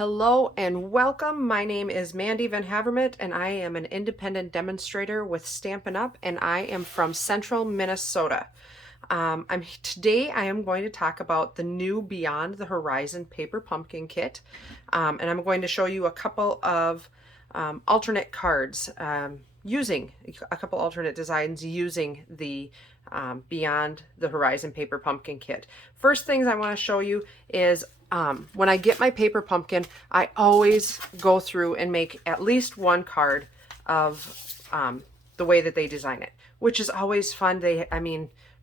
Hello and welcome. My name is Mandy VanHavermaet and I am an independent demonstrator with Stampin' Up! And I am from Central Minnesota. Today I am going to talk about the new Beyond the Horizon Paper Pumpkin Kit. And I'm going to show you a couple of alternate cards using a couple alternate designs using the Beyond the Horizon Paper Pumpkin Kit. First things I want to show you is when I get my paper pumpkin, I always go through and make at least one card of the way that they design it, which is always fun.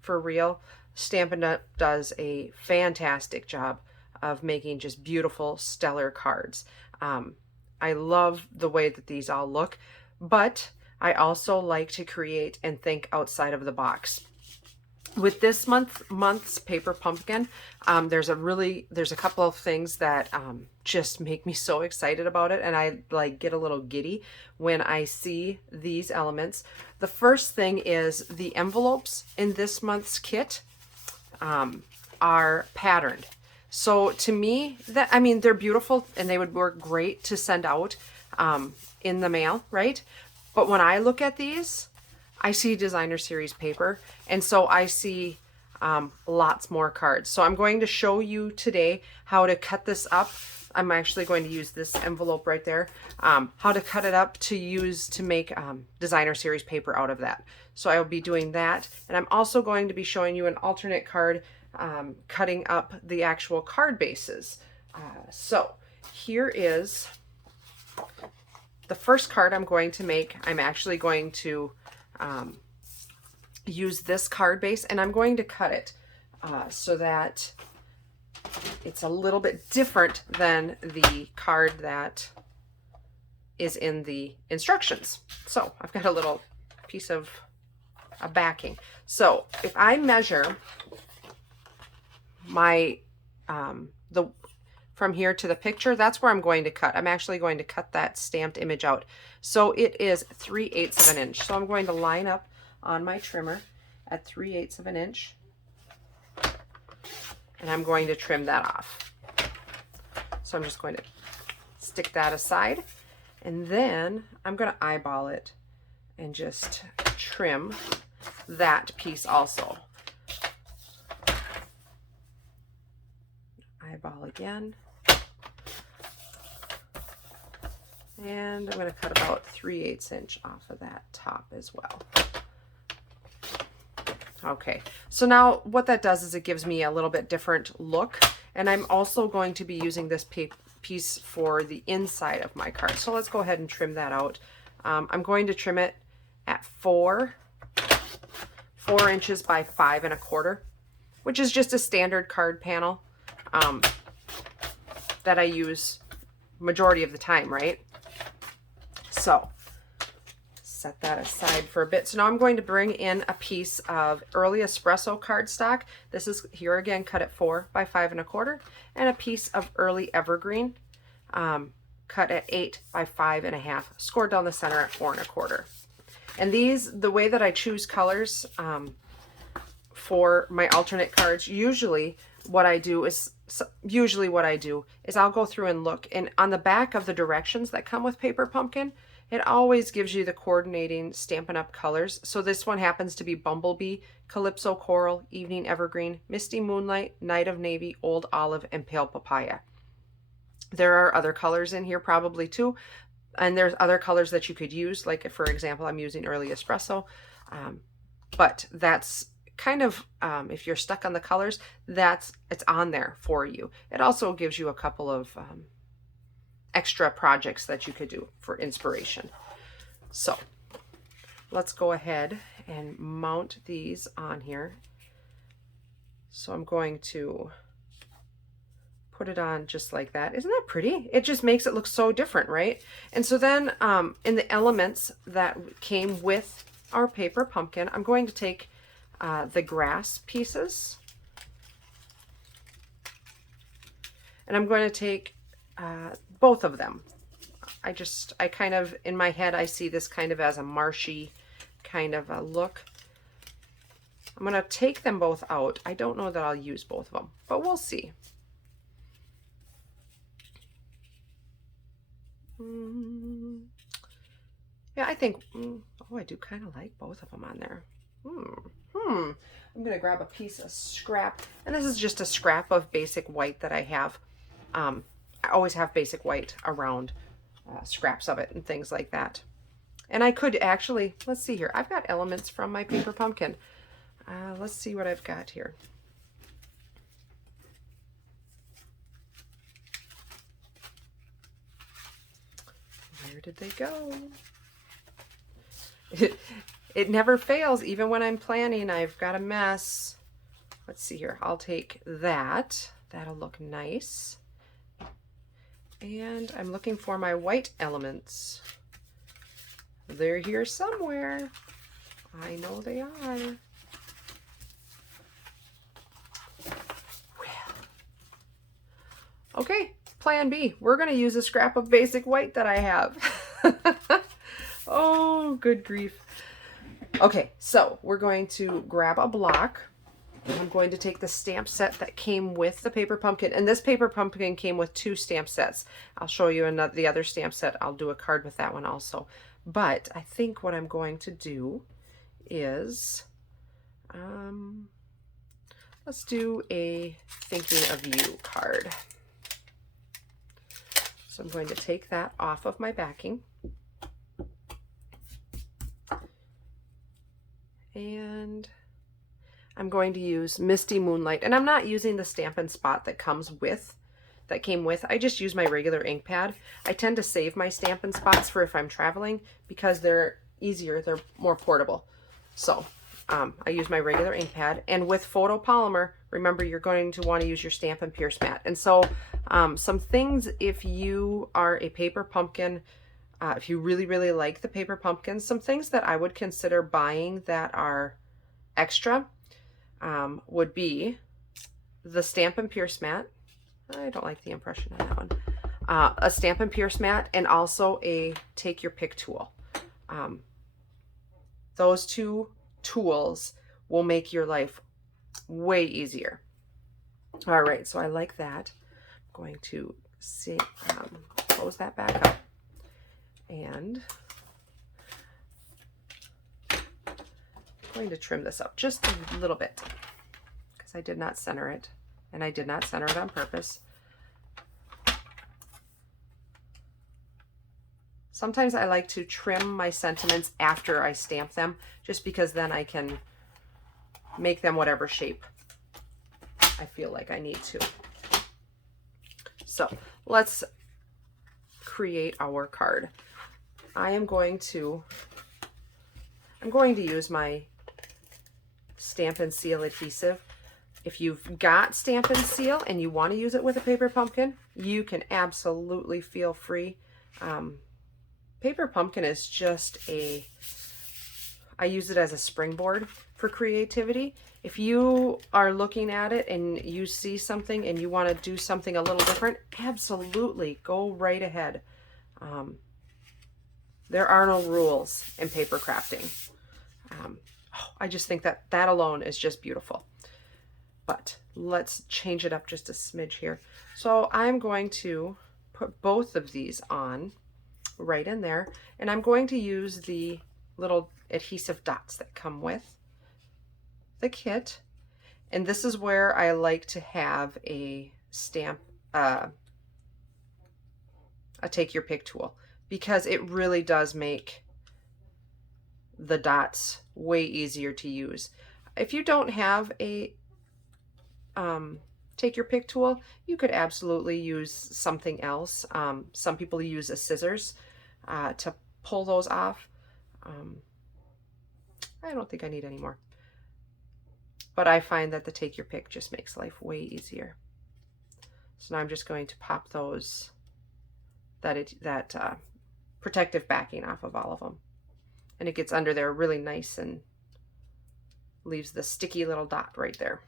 For real, Stampin' Up! Does a fantastic job of making just beautiful, stellar cards. I love the way that these all look, but I also like to create and think outside of the box. With this month's paper pumpkin, there's a couple of things that just make me so excited about it, and I get a little giddy when I see these elements. The first thing is the envelopes in this month's kit are patterned. So to me, they're beautiful and they would work great to send out in the mail, right? But when I look at these, I see designer series paper, and so I see lots more cards. So I'm going to show you today how to cut this up. I'm actually going to use this envelope right there, how to cut it up to make designer series paper out of that. So I will be doing that, and I'm also going to be showing you an alternate card, cutting up the actual card bases. So here is the first card I'm going to make. I'm actually going to use this card base, and I'm going to cut it so that it's a little bit different than the card that is in the instructions. So I've got a little piece of a backing. So if I measure my from here to the picture, that's where I'm going to cut. I'm actually going to cut that stamped image out. So it is 3/8 of an inch. So I'm going to line up on my trimmer at 3/8 of an inch, and I'm going to trim that off. So I'm just going to stick that aside, and then I'm going to eyeball it and just trim that piece also. Eyeball again. And I'm going to cut about 3/8 inch off of that top as well. Okay, so now what that does is it gives me a little bit different look, and I'm also going to be using this piece for the inside of my card. So let's go ahead and trim that out. I'm going to trim it at 4 inches by 5 1/4, which is just a standard card panel that I use majority of the time, right? So set that aside for a bit. So now I'm going to bring in a piece of Early Espresso cardstock. This is, here again, cut at 4 by 5 1/4, and a piece of Early Evergreen, cut at 8 by 5 1/2, scored down the center at 4 1/4. And these, the way that I choose colors for my alternate cards, usually what I do is I'll go through and look, and on the back of the directions that come with Paper Pumpkin, it always gives you the coordinating Stampin' Up! Colors. So this one happens to be Bumblebee, Calypso Coral, Evening Evergreen, Misty Moonlight, Night of Navy, Old Olive, and Pale Papaya. There are other colors in here probably too, and there's other colors that you could use, like for example, I'm using Early Espresso, but that's kind of, if you're stuck on the colors, it's on there for you. It also gives you a couple of extra projects that you could do for inspiration. So let's go ahead and mount these on here. So I'm going to put it on just like that. Isn't that pretty? It just makes it look so different, right? And so then in the elements that came with our paper pumpkin, I'm going to take the grass pieces, and I'm going to take both of them. I kind of, in my head, I see this kind of as a marshy kind of a look. I'm going to take them both out. I don't know that I'll use both of them, but we'll see. Yeah, I think, oh, I do kind of like both of them on there. I'm going to grab a piece of scrap. And this is just a scrap of basic white that I have. I always have basic white around, scraps of it and things like that. And I could actually, let's see here. I've got elements from my paper pumpkin. Let's see what I've got here. Where did they go? It never fails, even when I'm planning. I've got a mess. Let's see here. I'll take that. That'll look nice. And I'm looking for my white elements. They're here somewhere. I know they are. Okay, plan B. We're going to use a scrap of basic white that I have. Oh, good grief. Okay, so we're going to grab a block. I'm going to take the stamp set that came with the paper pumpkin. And this paper pumpkin came with 2 stamp sets. I'll show you the other stamp set. I'll do a card with that one also. But I think what I'm going to do is, let's do a thinking of you card. So I'm going to take that off of my backing. And I'm going to use Misty Moonlight. And I'm not using the Stampin' Spot that came with. I just use my regular ink pad. I tend to save my Stampin' Spots for if I'm traveling because they're easier, they're more portable. So I use my regular ink pad. And with photopolymer, remember you're going to want to use your Stampin' Pierce mat. And so some things, if you are a paper pumpkin, if you really, really like the paper pumpkins, some things that I would consider buying that are extra would be the Stampin' Pierce mat. I don't like the impression on that one. A Stampin' Pierce mat and also a Take Your Pick tool. Those 2 tools will make your life way easier. All right, so I like that. I'm going to close that back up. And I'm going to trim this up just a little bit because I did not center it, and I did not center it on purpose. Sometimes I like to trim my sentiments after I stamp them, just because then I can make them whatever shape I feel like I need to. So let's create our card. I'm going to use my Stampin' Seal adhesive. If you've got Stampin' Seal and you want to use it with a paper pumpkin, you can absolutely feel free. Paper pumpkin is just I use it as a springboard for creativity. If you are looking at it and you see something and you want to do something a little different, absolutely go right ahead. There are no rules in paper crafting. I just think that alone is just beautiful. But let's change it up just a smidge here. So I'm going to put both of these on right in there, and I'm going to use the little adhesive dots that come with the kit. And this is where I like to have a stamp, a Take Your Pick tool, because it really does make the dots way easier to use. If you don't have a Take Your Pick tool, you could absolutely use something else. Some people use a scissors to pull those off. I don't think I need any more. But I find that the Take Your Pick just makes life way easier. So now I'm just going to pop those, that protective backing off of all of them. And it gets under there really nice and leaves the sticky little dot right there.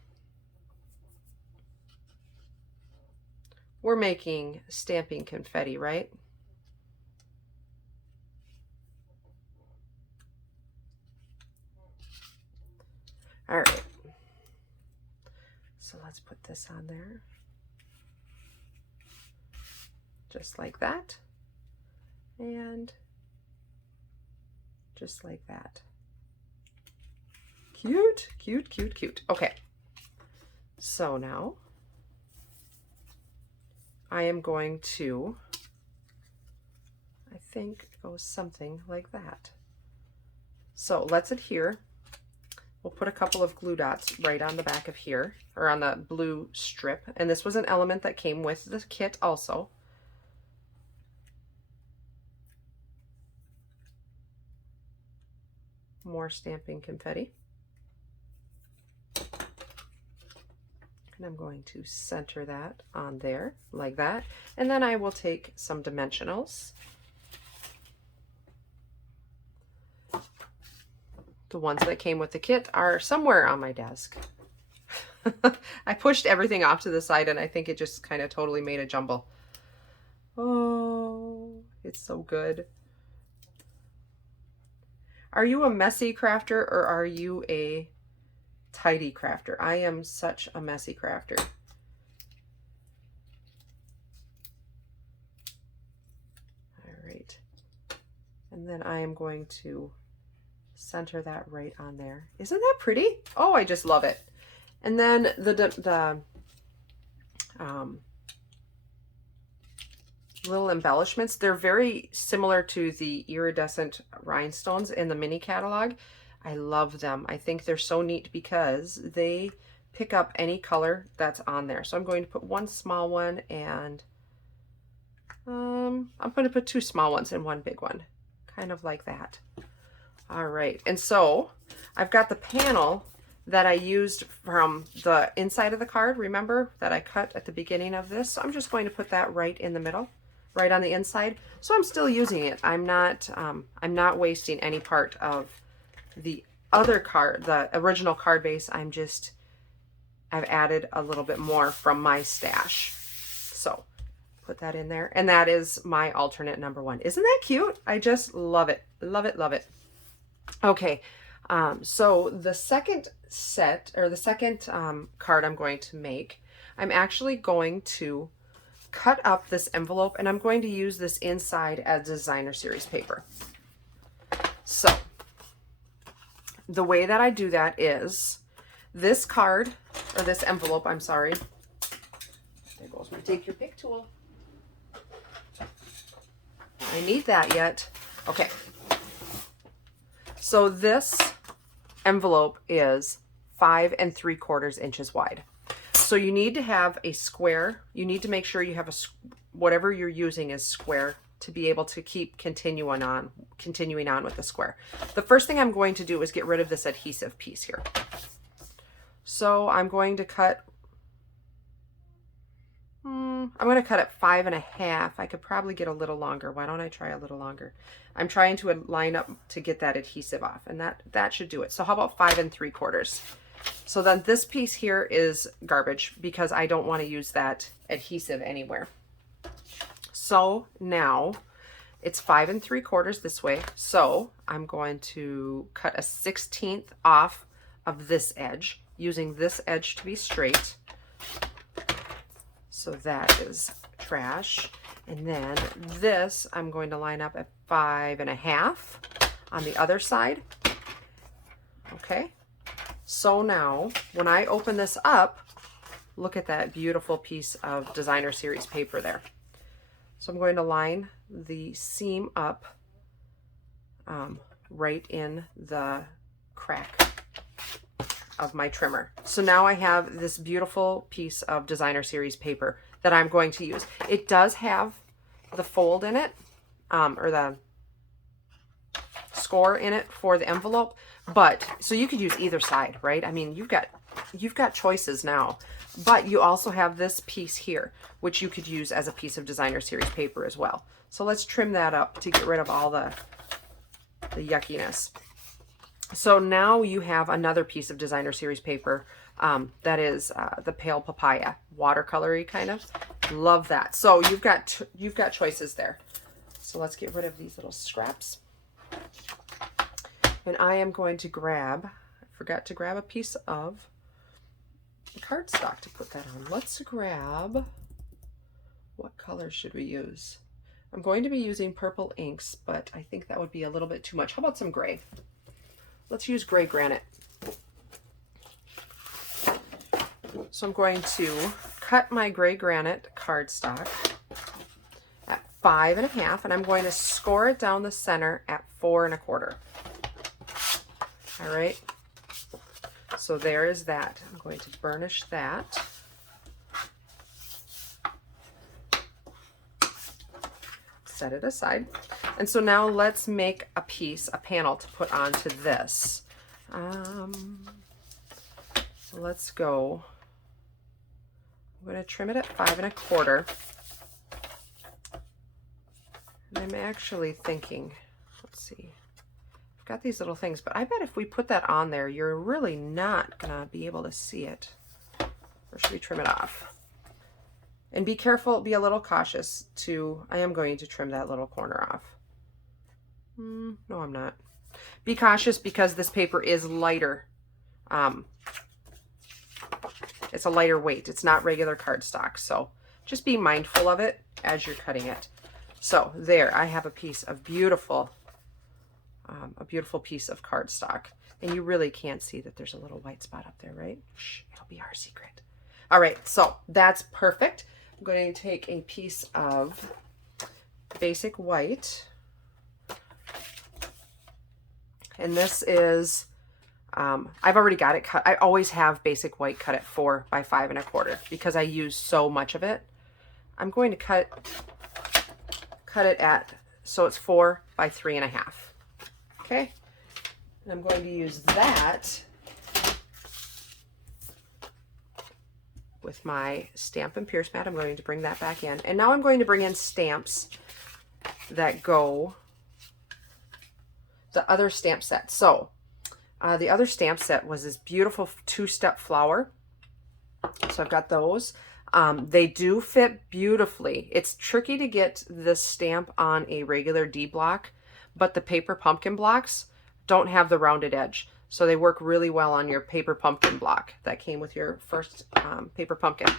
We're making stamping confetti, right? All right. So let's put this on there. Just like that. And just like that. Cute, cute, cute, cute. Okay, so now I am going to, I think, go something like that. So let's adhere. We'll put a couple of glue dots right on the back of here, or on the blue strip. And this was an element that came with the kit also. More stamping confetti. And I'm going to center that on there like that. And then I will take some dimensionals. The ones that came with the kit are somewhere on my desk. I pushed everything off to the side and I think it just kind of totally made a jumble. Oh, it's so good. Are you a messy crafter or are you a tidy crafter? I am such a messy crafter. All right. And then I am going to center that right on there. Isn't that pretty? Oh, I just love it. And then the little embellishments, they're very similar to the iridescent rhinestones in the mini catalog. I love them. I think they're so neat because they pick up any color that's on there. So I'm going to put one small one and I'm going to put two small ones and one big one, kind of like that. All right, and so I've got the panel that I used from the inside of the card, remember, that I cut at the beginning of this. So I'm just going to put that right in the middle, right on the inside. So I'm still using it. I'm not wasting any part of the other card, the original card base. I've added a little bit more from my stash. So put that in there. And that is my alternate number one. Isn't that cute? I just love it. Love it, love it. Okay, so the second set, or the second card I'm going to make, I'm actually going to cut up this envelope and I'm going to use this inside as designer series paper. So the way that I do that is this card, or this envelope, I'm sorry. There goes my take your pick tool. I need that yet. Okay. So this envelope is 5 3/4 inches wide. So you need to have a square. You need to make sure you have whatever you're using is square to be able to keep continuing on with the square. The first thing I'm going to do is get rid of this adhesive piece here. So I'm going to cut, I'm going to cut it 5 1/2. I could probably get a little longer. Why don't I try a little longer? I'm trying to line up to get that adhesive off, and that should do it. So how about 5 3/4? So then this piece here is garbage because I don't want to use that adhesive anywhere. So now it's 5 3/4 this way. So I'm going to cut a 1/16 off of this edge, using this edge to be straight. So that is trash. And then this, I'm going to line up at 5 1/2 on the other side. Okay. So now when I open this up, look at that beautiful piece of designer series paper there. So I'm going to line the seam up right in the crack of my trimmer. So now I have this beautiful piece of designer series paper that I'm going to use. It does have the fold in it, or the score in it for the envelope, but so you could use either side, right? I mean, you've got choices now, but you also have this piece here, which you could use as a piece of designer series paper as well. So let's trim that up to get rid of all the yuckiness. So now you have another piece of designer series paper that is the pale papaya, watercolory kind of. Love that. So you've got choices there. So let's get rid of these little scraps. And I am going to grab, I forgot to grab a piece of cardstock to put that on. Let's grab, what color should we use? I'm going to be using purple inks, but I think that would be a little bit too much. How about some gray? Let's use gray granite. So I'm going to cut my gray granite cardstock at 5 1/2, and I'm going to score it down the center at 4 1/4. All right. So there is that. I'm going to burnish that. Set it aside. And so now let's make a piece, a panel to put onto this. Let's go. I'm going to trim it at 5 1/4. And I'm actually thinking, let's see, I've got these little things, but I bet if we put that on there, you're really not going to be able to see it. Or should we trim it off? And be careful, be a little cautious too. I am going to trim that little corner off. No, I'm not. Be cautious because this paper is lighter. It's a lighter weight. It's not regular cardstock. So just be mindful of it as you're cutting it. So there, I have a piece of beautiful, a beautiful piece of cardstock. And you really can't see that there's a little white spot up there, right? Shh, it'll be our secret. All right, so that's perfect. I'm going to take a piece of basic white. And this is, I've already got it cut. I always have basic white cut at 4 by 5 1/4 because I use so much of it. I'm going to cut it at, so it's 4 by 3 1/2. Okay. And I'm going to use that with my Stamp and Pierce mat. I'm going to bring that back in. And now I'm going to bring in stamps that go, the other stamp set. So the other stamp set was this beautiful 2-step flower. So I've got those. They do fit beautifully. It's tricky to get this stamp on a regular D block, but the paper pumpkin blocks don't have the rounded edge. So they work really well on your paper pumpkin block that came with your first paper pumpkin.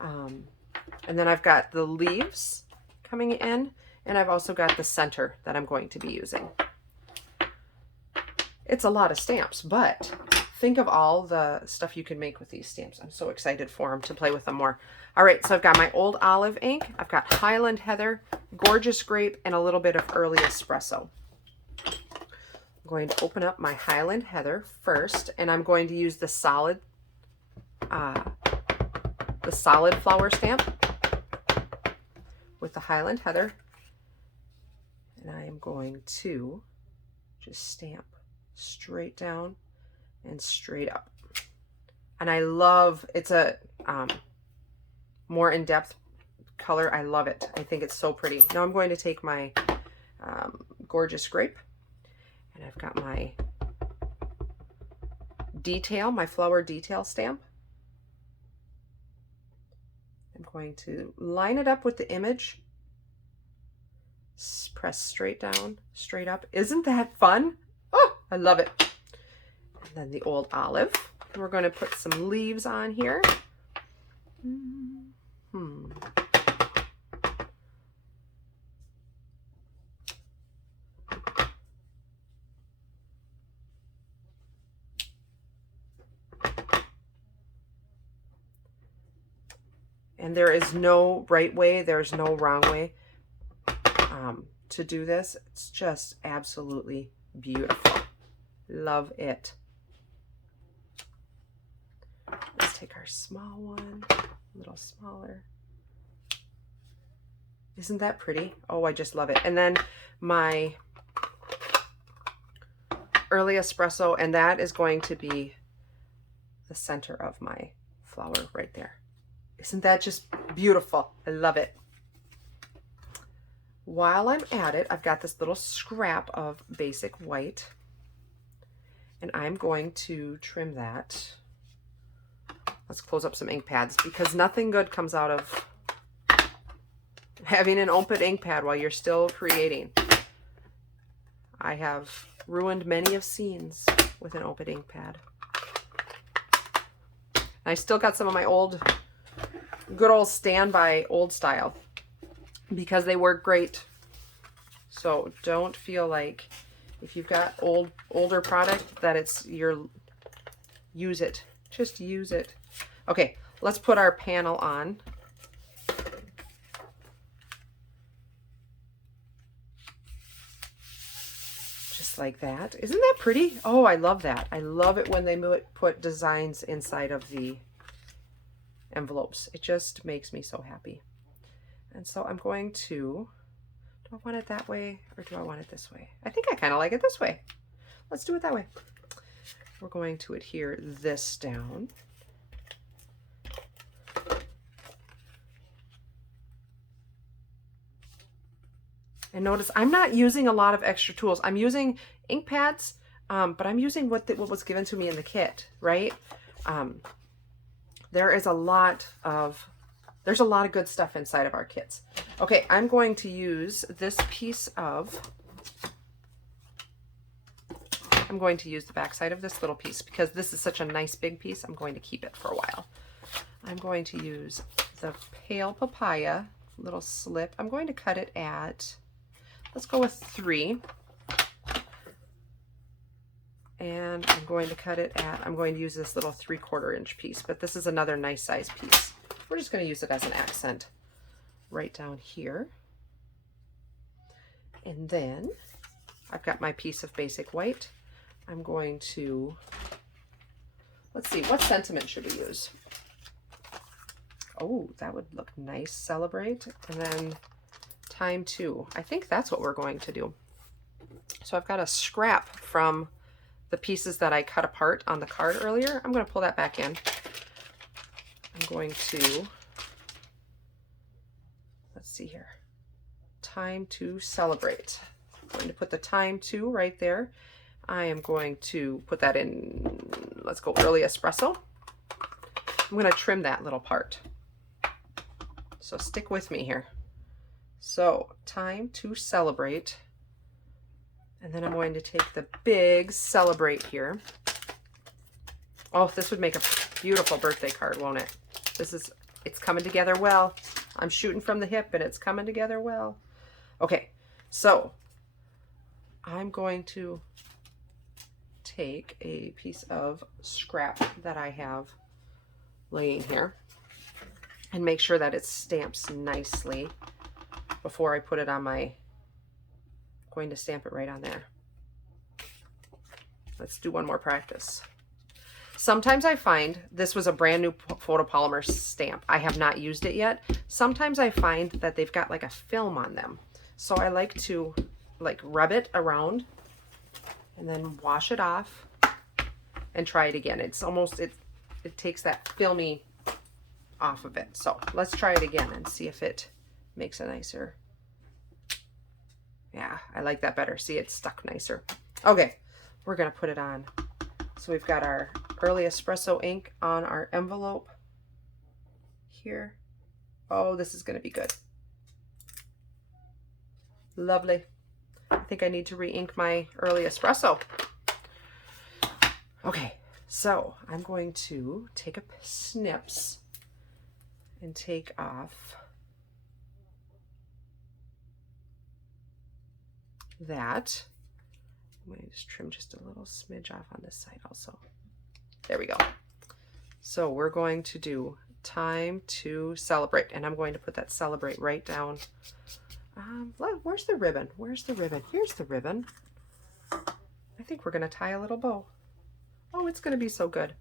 And then I've got the leaves coming in, and I've also got the center that I'm going to be using. It's a lot of stamps, but think of all the stuff you can make with these stamps. I'm so excited for them to play with them more. All right, so I've got my old olive ink. I've got Highland Heather, Gorgeous Grape, and a little bit of Early Espresso. I'm going to open up my Highland Heather first, and I'm going to use the solid flower stamp with the Highland Heather. And I am going to just stamp straight down and straight up. And I love, it's a more in-depth color. I love it. I think it's so pretty. Now I'm going to take my Gorgeous Grape, and I've got my detail, my flower detail stamp. I'm going to line it up with the image. Press straight down, straight up. Isn't that fun? Oh, I love it. And then the old olive. We're going to put some leaves on here. And there is no right way, there's no wrong way to do this. It's just absolutely beautiful. Love it. Let's take our small one, a little smaller. Isn't that pretty? Oh, I just love it. And then my Early Espresso, and that is going to be the center of my flower right there. Isn't that just beautiful? I love it. While I'm at it, I've got this little scrap of basic white, and I'm going to trim that. Let's close up some ink pads, because nothing good comes out of having an open ink pad while you're still creating. I have ruined many of scenes with an open ink pad. I still got some of my old, good old standby old style because they work great. So don't feel like if you've got older product that use it. Just use it. Okay, let's put our panel on. Just like that. Isn't that pretty? Oh, I love that. I love it when they put designs inside of the envelopes. It just makes me so happy. And so I'm going to, do I want it that way or do I want it this way? I think I kind of like it this way. Let's do it that way. We're going to adhere this down. And notice I'm not using a lot of extra tools. I'm using ink pads, but I'm using what was given to me in the kit, right? There's a lot of good stuff inside of our kits. Okay, I'm going to use this piece of, I'm going to use the back side of this little piece because this is such a nice big piece. I'm going to keep it for a while. I'm going to use the pale papaya little slip. I'm going to cut it at, let's go with 3. And I'm going to cut it at, I'm going to use this little 3/4 inch piece, but this is another nice size piece. We're just going to use it as an accent right down here. And then I've got my piece of basic white. I'm going to, let's see, what sentiment should we use? Oh, that would look nice. Celebrate. And then time 2. I think that's what we're going to do. So I've got a scrap from the pieces that I cut apart on the card earlier. I'm going to pull that back in. I'm going to, let's see here, time to celebrate. I'm going to put the time 2 right there. I am going to put that in, let's go early espresso. I'm going to trim that little part. So stick with me here. So time to celebrate. And then I'm going to take the big celebrate here. Oh, this would make a beautiful birthday card, won't it? It's coming together well. I'm shooting from the hip and it's coming together well. Okay, so I'm going to take a piece of scrap that I have laying here and make sure that it stamps nicely before I put it on my, going to stamp it right on there. Let's do one more practice. Sometimes I find, this was a brand new photopolymer stamp. I have not used it yet. Sometimes I find that they've got like a film on them. So I like to like rub it around and then wash it off and try it again. It's almost, it takes that filmy off of it. So let's try it again and see if it makes it nicer. Yeah, I like that better. See, it's stuck nicer. Okay, we're gonna put it on. So we've got our early espresso ink on our envelope here. Oh, this is gonna be good. Lovely. I think I need to re-ink my early espresso. Okay, so I'm going to take a snips and take off that. I'm going to just trim just a little smidge off on this side also. There we go. So we're going to do time to celebrate, and I'm going to put that celebrate right down. Where's the ribbon? Where's the ribbon? Here's the ribbon. I think we're going to tie a little bow. Oh, it's going to be so good.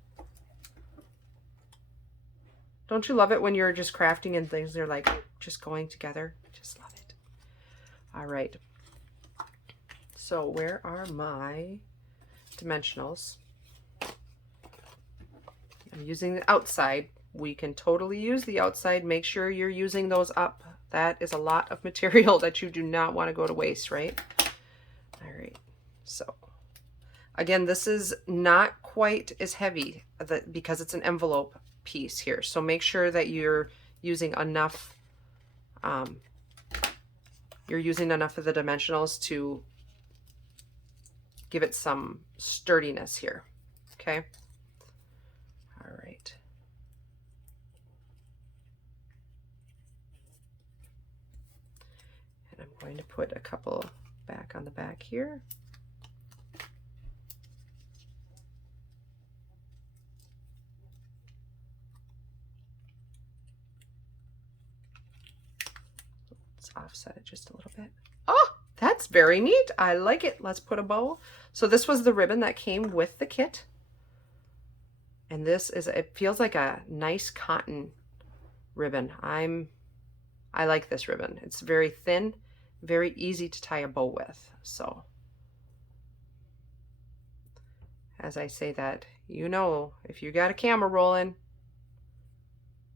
Don't you love it when you're just crafting and things are like just going together? I just love it. All right. So where are my dimensionals? I'm using the outside. We can totally use the outside. Make sure you're using those up. That is a lot of material that you do not want to go to waste, right? All right. So again, this is not quite as heavy because it's an envelope piece here. So make sure that you're using enough. You're using enough of the dimensionals to give it some sturdiness here. Okay. All right. going to put a couple back on the back here. Let's offset it just a little bit. Oh, that's very neat. I like it. Let's put a bow. So this was the ribbon that came with the kit. And this is, it feels like a nice cotton ribbon. I like this ribbon. It's very thin, very easy to tie a bow with. So as I say that, you know, if you got a camera rolling,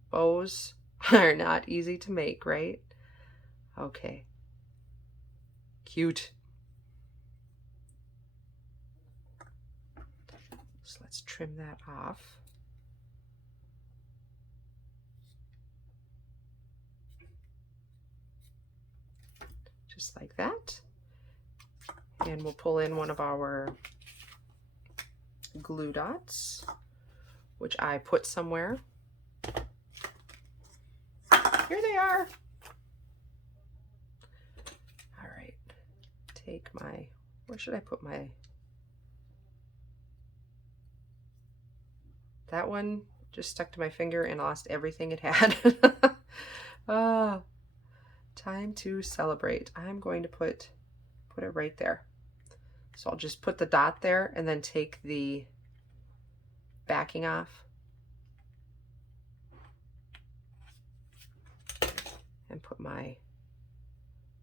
bows are not easy to make, right? Okay. Cute. So let's trim that off. Just like that. And we'll pull in one of our glue dots, which I put somewhere. Here they are. All right, take my, where should I put my, that one just stuck to my finger and lost everything it had. Time to celebrate. I'm going to put it right there. So I'll just put the dot there and then take the backing off and put my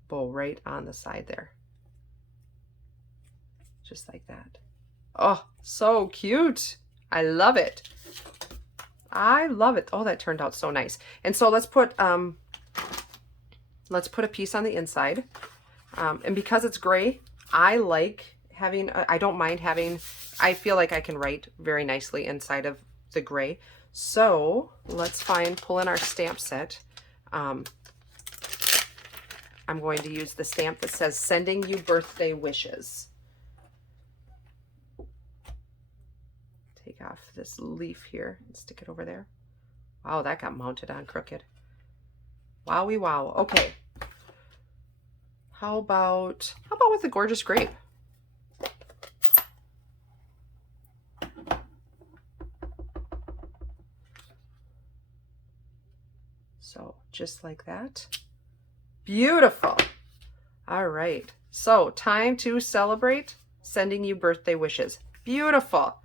bow right on the side there. Just like that. Oh, so cute. I love it. I love it. Oh, that turned out so nice. And so let's put a piece on the inside. And because it's gray, I like having, I don't mind having, I feel like I can write very nicely inside of the gray. So let's pull in our stamp set. I'm going to use the stamp that says sending you birthday wishes. Take off this leaf here and stick it over there. Wow, that got mounted on crooked. Wowie wow. Okay. How about with the gorgeous grape? So just like that. Beautiful. All right. So time to celebrate, sending you birthday wishes. Beautiful.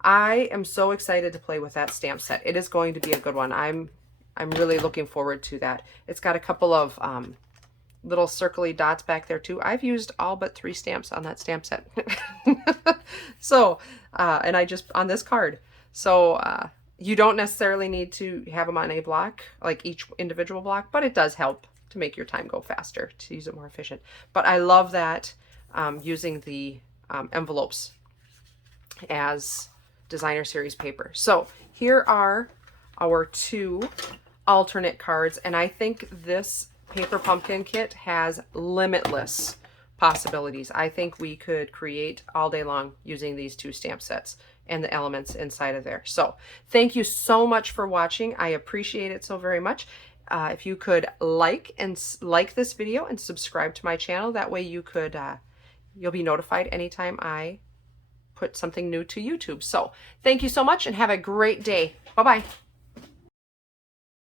I am so excited to play with that stamp set. It is going to be a good one. I'm really looking forward to that. It's got a couple of little circly dots back there too. I've used all but 3 stamps on that stamp set. So, and I just, on this card. So you don't necessarily need to have them on a block, like each individual block, but it does help to make your time go faster, to use it more efficient. But I love that using the envelopes as designer series paper. So here are our 2 alternate cards, and I think this paper pumpkin kit has limitless possibilities. I think we could create all day long using these 2 stamp sets and the elements inside of there. So thank you so much for watching. I appreciate it so very much. If you could like this video and subscribe to my channel, that way you could you'll be notified anytime I put something new to YouTube. So thank you so much and have a great day. Bye-bye.